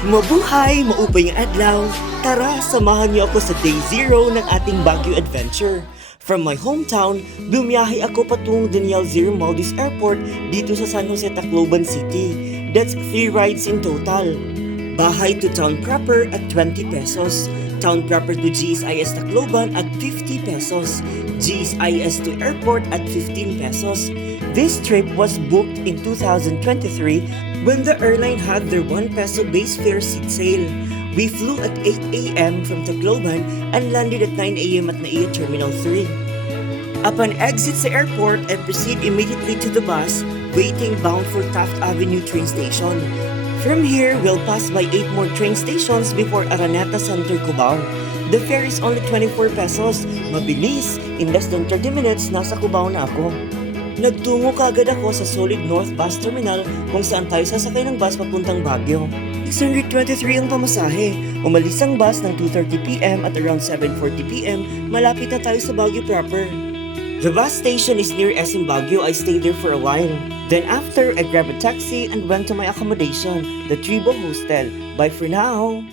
Mabuhay! Maupay ang adlaw! Tara, samahan niyo ako sa Day Zero ng ating Baguio Adventure. From my hometown, bumiyahe ako patungong Daniel Zero Maldives Airport dito sa San Jose, Tacloban City. That's 3 rides in total. Bahay to town proper at 20 pesos. Town proper to GSIS Tacloban at 50 pesos. GSIS to airport at 15 pesos. This trip was booked in 2023 when the airline had their 1 peso base fare seat sale. We flew at 8 a.m. from Tacloban and landed at 9 a.m. at NAIA Terminal 3. Upon exit sa airport, I proceed immediately to the bus, waiting bound for Taft Avenue train station. From here, we'll pass by 8 more train stations before Araneta Center, Cubao. The fare is only 24 pesos. Mabilis, in less than 30 minutes, nasa Cubao na ako. Nagtungo kaagad ako sa Solid North Bus Terminal kung saan tayo sasakay ng bus papuntang Baguio. 623 ang pamasahe. Umalis ang bus ng 2:30 p.m. at around 7:40 p.m. malapit na tayo sa Baguio proper. The bus station is near SM Baguio. I stayed there for a while. Then after, I grabbed a taxi and went to my accommodation, the Tribo Hostel. Bye for now!